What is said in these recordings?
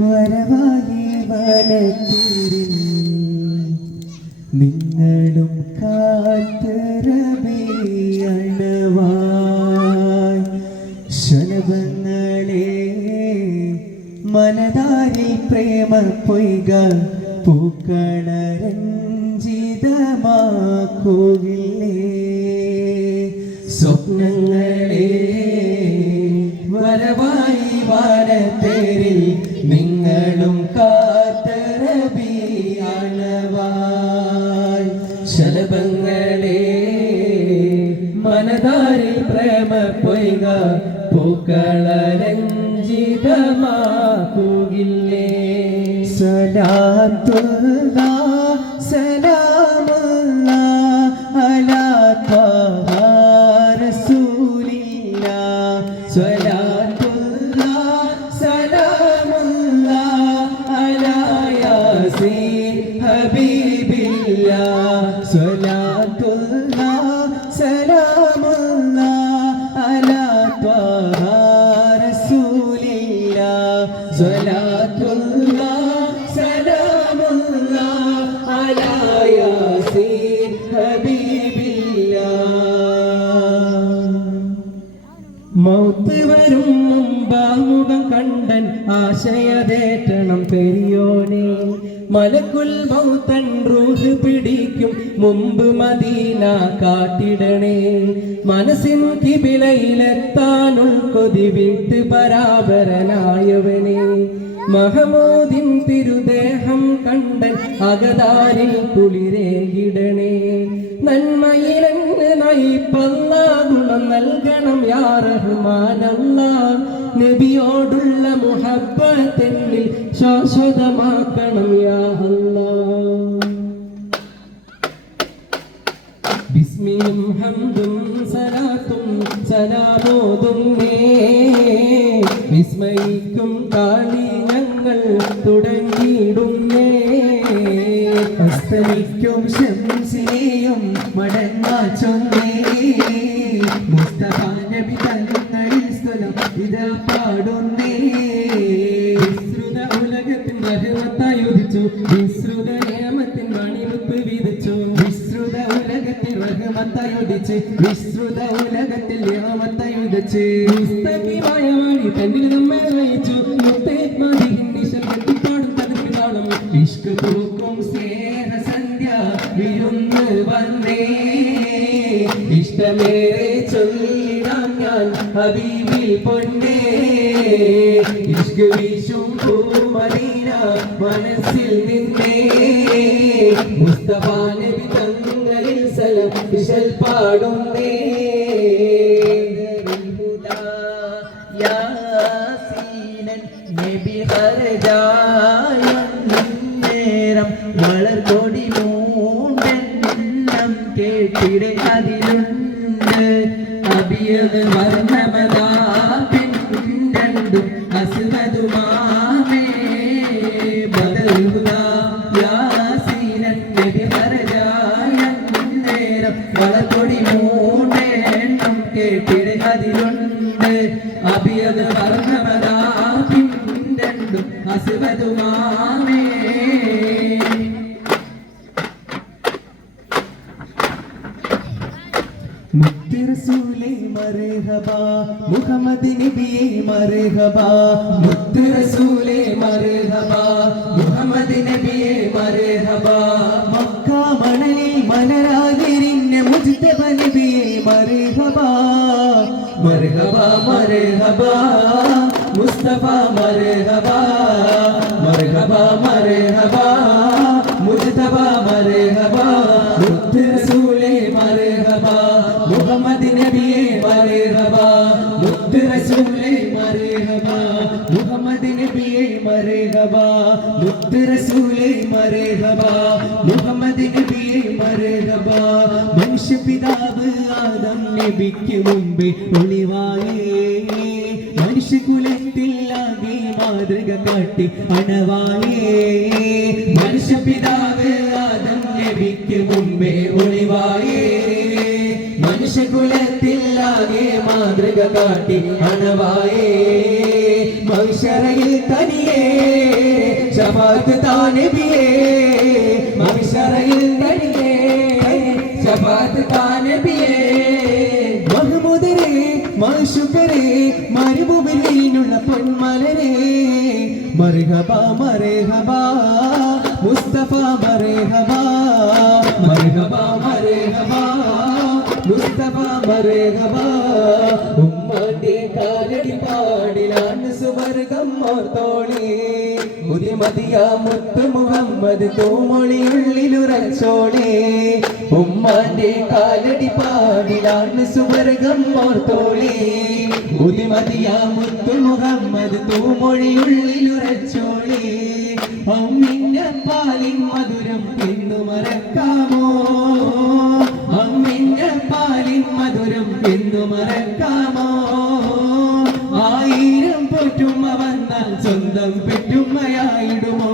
വരവായി വനത്തിൽ നിങ്ങളും കാത്തരവിയണവായി ശലഭങ്ങളെ മനതാരിൽ പ്രേമ പൊയ്ക പൂക്കളരഞ്ജിതമാക്കുകില്ലേ സ്വപ്നങ്ങളെ വരവായി വാനത്തേരിൽ നിങ്ങളും കാത്തരവിയണവായി ശലഭങ്ങളെ മനതാരിൽ പ്രേമ പൊയ്ക പൂക്കളരഞ്ജിതമാക്കുകില്ലേ സലാത്തുല്ലാഹ് സലാമുല്ലാഹ് അലാ ത്വഹ റസൂലില്ലാഹ് സലാത്തുല്ലാഹ് സലാമുല്ലാഹ് അലാ യാസീൻ ഹബീബില്ലാഹ് സലാത്തുല്ലാഹ് സലാമുല്ലാഹ് അലാ ത്വഹ റസൂലില്ലാഹ് സലാത്തുല്ലാഹ് സലാമുല്ലാഹ് അലാ യാസീൻ ഹബീബില്ലാഹ് മൗത്ത് വരും മുമ്പാമുഖം കണ്ടൻ ആശയതേറ്റണം പെരിയോനെ മലക്കുൽ മൗത്തൻ റൂഹ് പിടിക്കും മുമ്പ് മദീന കാട്ടിടണേ മനസ്സിൻ കിബിലയിലെത്താനുൾ കൊതി വിട്ട് പരാപരനായവനെ മഹമൂദിൻ തിരുദേഹം കണ്ടൻ അകതാരിൽ കുളിരേകിടണേ നന്മയിലെന്ന് നയിപ്പല്ലാ ഗുണം നൽകണം യാ റഹ്മാനല്ലാ നബിയോടുള്ള മുഹബ്ബത്തെന്നിൽ ശാശ്വതമാക്കണം യാ അല്ലാഹ് ബിസ്മിയും ഹംദും സലാത്തും സലാമോതും വിസ്മയിക്കും കാളി ഞങ്ങൾ തുടങ്ങിയിടുന്നേ അസ്തമിക്കും ശംസിനെയും മടങ്ങാച്ചൊന്നേ മുസ്തഫ നബി തങ്ങളിൽ സ്ഥലം ഇതാ പാടുന്നേ വിസ്തൃത ഉലകത്തിൻ റഹ്മത്തായി ഉദിച്ചു വിസ്തൃത നിയമത്തിൻ മണിമുത്ത് വിതച്ചു വിസ്തൃത ഉലകത്തിൽ റഹ്മത്തായി ഉദിച്ച് വിസ്തൃത ഉലകത്തിൽ നിയമത്തായി ഉദിച്ച് പുസ്തകമായ വഴി തന്നിൽ നമ്മെ നയിച്ചു മുത്തേ മദീൻ നിശൽ കെട്ടിപ്പാടും തനിക്ക് കാണും ഇഷ്ക് പൂക്കും സ്നേഹ സന്ധ്യ വിരുന്ന് വന്നേ ഇഷ്ടമേറെ ചൊല്ലിടാം ഞാൻ ഹബീബിൽ പൊന്നേ ഇഷ്ക് വീശും പൂമദീന മനസ്സിൽ നിന്നേ മുസ്തഫ നബി തങ്ങളിൽ സലം ഇശൽ പാടുന്നേ യാസീനൻ നബി ഖർജായ നേരം വളർകൊടി മൂണ്ടെണ്ണം കേട്ടിടെ അതിലുണ്ട് അബിയത് വർണ്ണമതാ പിന്നണ്ടും അസ്വദുമാമേ ബദലുദാ യാസീനൻ നബി ഖർജായ നേരം വളർകൊടി മൂണ്ടെണ്ണം കേട്ടിടെ അതിലുണ്ട് അബിയത് വർണ്ണമതാ പിന്നണ്ടും അസ്വദുമാമേ മുത്ത് റസൂലേ മർഹബാ മുഹമ്മദ് നബിയേ മർഹബാ മുത്ത് റസൂലേ മർഹബാ മുഹമ്മദ് നബിയേ മർഹബാ മക്ക മണലിൽ മലരാതിരിഞ്ഞ മുജ്തബ നബിയേ മർഹബാ മർഹബാ മർഹബാ മുസ്തഫ മർഹബാ മർഹബാ മർഹബാ മുജ്തബ മർഹബാ മുത്ത് റസൂലേ മർഹബാ മുഹമ്മദ് നബിയേ മർഹബാ മുത്ത് റസൂലേ മർഹബാ മുഹമ്മദ് നബിയേ മർഹബാ മുത്ത് റസൂലേ മർഹബാ മുഹമ്മദ് നബിയേ മർഹബാ മനുഷ്യപിതാവ് ആദം നബിക്ക് മുമ്പേ ഒളിവായേ മനുഷ്യകുലത്തിൽ ആകെ മാതൃക കാട്ടി അണവായേ മനുഷ്യപിതാവ് ആദം നബിക്ക് മുമ്പേ ഒളിവായേ മനുഷ്യകുലത്തിൽ ആകെ മാതൃക കാട്ടി അണവായേ മനുഷ്യരയിൽ തനിയേ ശഫാഅത്ത് താ നബിയേ മഹ്ശറയിൽ തനിയേ ശഫാഅത്ത് താ നബിയേ മഹ്മൂദരേ മാശുക്കരേ മരുഭൂമിയിൽ വീണുള്ള പൊന്മലരേ മർഹബ മർഹബ മുസ്തഫ മർഹബ മർഹബ മർഹബ മുസ്തഫ മർഹബ ഉമ്മന്റെ കാലടി പാടിലാണ് സുവർഗം ഓർത്തോളേ ഉദിമതിയ മുത്ത് മുഹമ്മദ് തൂമൊളിയുള്ളിലുറച്ചോളേ ഉമ്മാന്റെ കാലടി പാടിലാണ് സുവർഗം ഓർത്തോളേ ഉദിമതിയ മുത്ത് മുഹമ്മദ് തൂമൊളിയുള്ളിലുറച്ചോളേ അമ്മിന്റെ പാലിൻ മധുരം എന്നു മറക്കാമോ അമ്മിന്റെ പാലിൻ മധുരം എന്നു മറക്കാമോ ആയിരം പൊറ്റുമ്മ വന്നാൽ സ്വന്തം പെറ്റുമ്മയായിടുമോ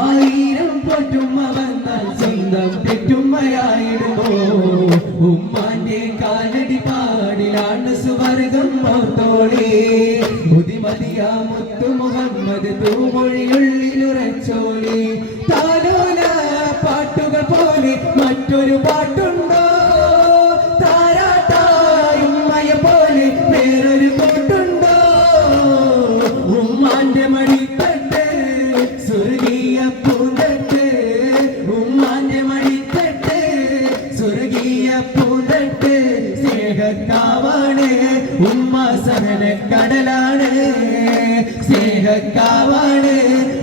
ആയിരം പൊറ്റുമ്മ വന്നാൽ സ്വന്തം പെറ്റുമ്മയായിടുമോ ഉമ്മാന്റെ കാലടി പാടിലാണ് സുവർഗം ഓർത്തോളേ ഉദിമതിയ മുത്തു മുഹമ്മദ് തൂമൊഴിയുള്ളിലുറച്ചോളേ താലോല പാട്ടുകൾ പോലെ മറ്റൊരു പാട്ടുണ്ടോ താരാട്ടായുമ്മയെ പോലെ വേറൊരു പാട്ടുണ്ടോ ഉമ്മാന്റെ മടിത്തട്ട് സ്വർഗീയ പൂന്തട്ട് ഉമ്മാന്റെ മടിത്തട്ട് സ്വർഗീയ പൂന്തട്ട് സ്നേഹക്കാവാണ് ഉമ്മ സഹന കടലാണ് സ്നേഹക്കാവാണ്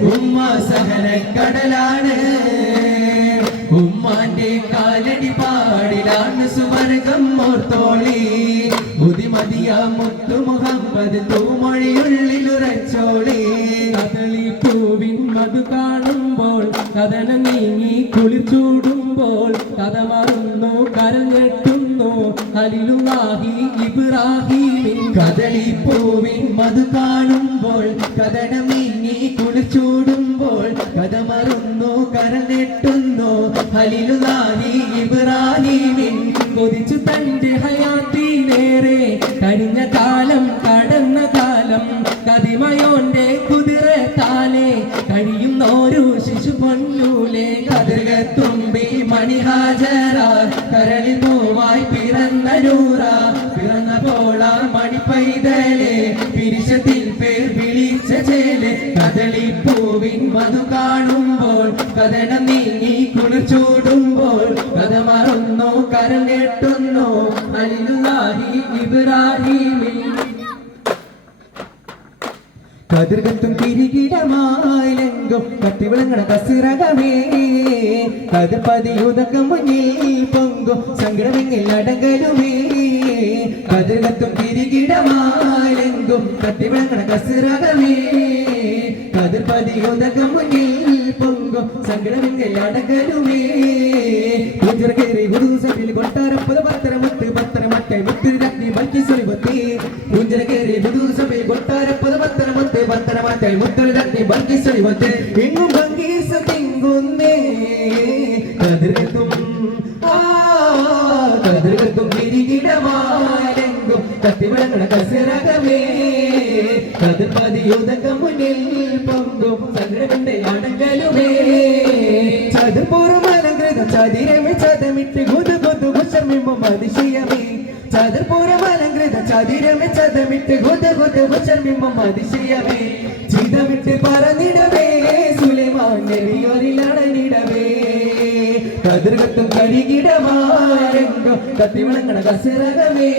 ഉമ്മ സഹന കടലാണ് ഉമ്മാന്റെ കാലടി പാടിലാണ് സുവർഗം ഓർത്തോളി ഉദിമതിയ മുത്തു മുഹമ്മദ് തൂമൊഴിയുള്ളിലുറച്ചോളി കദളി പൂവിൻ മധു കാണുമ്പോൾ കഥന നീങ്ങി കുളിർച്ചൂടുമ്പോൾ കഥ മറന്നു കരഞ്ഞെട്ടുന്നു ഹലിലുല്ലാഹി ഇബ്രാഹീമിൻ കദളി പൂവിൻ മധു കാണുമ്പോൾ കഥന നീങ്ങി കുളിർച്ചൂടുമ്പോൾ കഥ മറന്നു കരഞ്ഞെട്ടുന്നു ഹലിലുല്ലാഹി ഇബ്രാഹീമിൻ കൊതിച്ചു തന്റെ ഹയാത്തിനേറെ കഴിഞ്ഞ കാലം കടന്ന കാലം കതിമയോന്റെ കുതിര താലെ കഴിയുന്നോരു ശിശു പൊന്നൂലെ കതിർകത്തുമ്പി മണിഹാജര കരളിൽ പൂവായി പിറന്ന നൂറ പിറന്ന പോള മണിപ്പൈതലെ പിരിശത്തിൽ പേർ വിളിച്ച ചേലെ കദളി പൂവിൻ മധു കാണുമ്പോൾ കഥനം നീങ്ങി കുളിർച്ചൂടുമ്പോൾ കഥ മറന്നു കരഞ്ഞെട്ടുന്നു ഹലിലുല്ലാഹി ഇബ്രാഹീമിൻ കതിർകത്തും കിരീടമായിലെങ്കും കത്തിവിളങ്ങണ കസിറകമേ കതിർപതിയുതക്കം മുന്നിൽ പൊങ്കും സങ്കടമെങ്കിൽ അടങ്ങലുമേ കതിർകത്തും കിരീടമായിലെങ്കും കത്തിവിളങ്ങണ കസിറകമേ കതിർപതിയുതക്കം മുന്നിൽ പൊങ്കും സങ്കടമെങ്കിൽ അടങ്ങലുമേ പൂഞ്ചിറകേറി ഗുരുസഭയിൽ കൊട്ടാരപ്പത് പത്തരമുത്ത് പത്തരമട്ടെ മുത്തിരി മൽക്കി സൊലിവത്തി പൂഞ്ചിറകേറി ഗുരുസഭയിൽ കൊട്ടാരപ്പത് പത്തരമുത്ത് പത്തരമട്ടെ മുത്തിരി മൽക്കി സൊലിവത്തി എങ്ങും ഭംഗീസ തിങ്ങുന്നേ കതിർകത്തും കതിർകത്തും കിരീടമാലെങ്കും കത്തിവിളങ്ങണ കസിറകമേ കതിർപതിയുതക്കം മുന്നിൽ പൊങ്കും സങ്കടമെന്റെ അടങ്ങലുമേ ചതുർപൂർവ്വമലങ്കൃതം ചതിരമേ ചതമിട്ട് ഗുദു ഗുദു കുശർമിമ്പം അതിശയമേ ചതുർപൂർവ്വമലങ്കൃതം ചതിരമേ ചതമിട്ട് ഗുദു ഗുദു കുശർമിമ്പം അതിശയമേ ചിതമിട്ട് പറന്നിടവേ സുലൈമാൻ നബിയോരിലടനിടവേ കതിർകത്തും കരികിടമാരെങ്കും കത്തിവിളങ്ങണ കസിറകമേ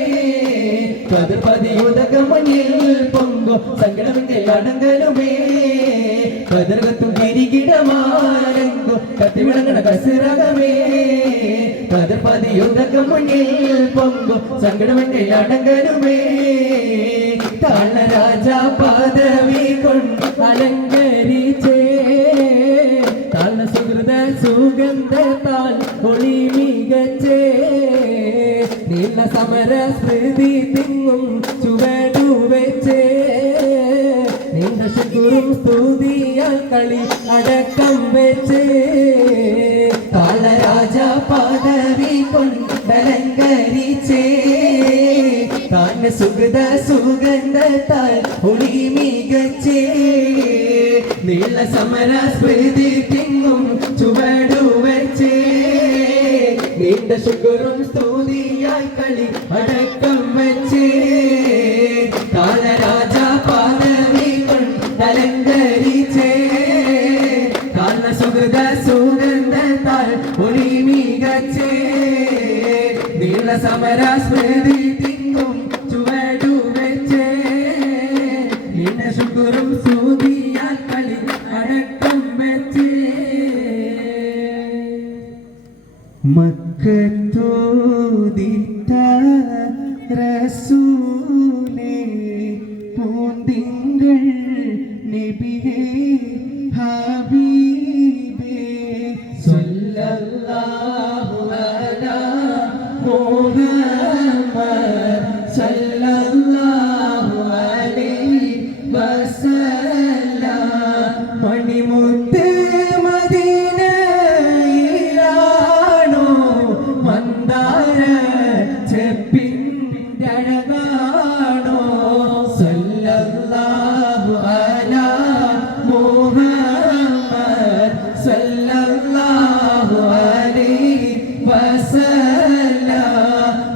കതിർപതിയുതക്കം മുന്നിൽ പൊങ്കും സങ്കടമെങ്കിൽ അടങ്ങലുമേ കതിർകത്തും കിരീടമാരെങ്കും കത്തിവിളങ്ങണ കസിറകമേ കതിർപതിയുതക്കം മുന്നിൽ പൊങ്കും സങ്കടമെങ്കിൽ അടങ്ങലുമേ താഴ്ന്ന രാജാ പദവി കൊണ്ട് അലങ്കരിച്ചേ താഴ്ന്ന സുഹൃത സുഗന്ധത്താൽ ഒളി മികച്ചേ നീല സമര സ്മൃതി തിങ്ങും ചുവടു വെച്ചേ നീണ്ട ശുക്രും സ്തുതിയ കളി അടക്കം വെച്ചേ കാലരാജ പദവി കൊണ്ടലങ്കരിച്ചേ താൻ സുഗന്ധ സുഗന്ധത്താൽ ഒളി മികച്ചേ നീള സമര സ്മൃതി തിങ്ങും ചുവടുവച്ചേ നീണ്ട ശുക്രും സ്തുതിയായി കളി അടക്കം വെച്ചേ കാലരാജ പാദവി കൊണ്ടലങ്കരിച്ചേ കാല സുഹൃത സുഗന്ധത്താൽ ഒളി മികച്ചേ നീള സമര സ്മൃതി തിങ്ങും ചുവടുവച്ചേ നീണ്ട ശുക്രും സ്തുതിയായി കളി അടക്കം വെച്ചേ മക്കത്തോദിത്ത റസൂലേ പൂന്തിങ്കൾ നബിയേ ഹബീബേ സല്ലല്ലാഹു അലാ മുഹമ്മദ് സല്ലല്ലാഹു അലൈഹി വസല്ലം മണിമുത്ത് മദീനയിലാണോ മന്ദാര ചെപ്പിൻ്റെ അഴകാണോ സല്ലല്ലാഹു അലാ മുഹമ്മദ് സല്ലല്ലാഹു അലൈഹി വസല്ലം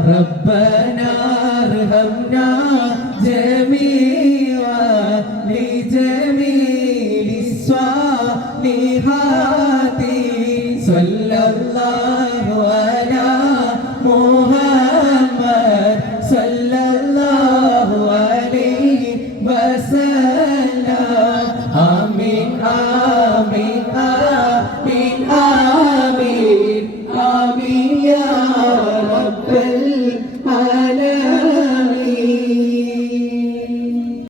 റബ്ബനാ അർഹംനാ ജമീഅ ലിജമീലി സ്വാലിഹാത്തി സല്ലല്ലാഹു അലാ മുഹമ്മദ് സല്ലല്ലാഹു അലൈഹി വസല്ലം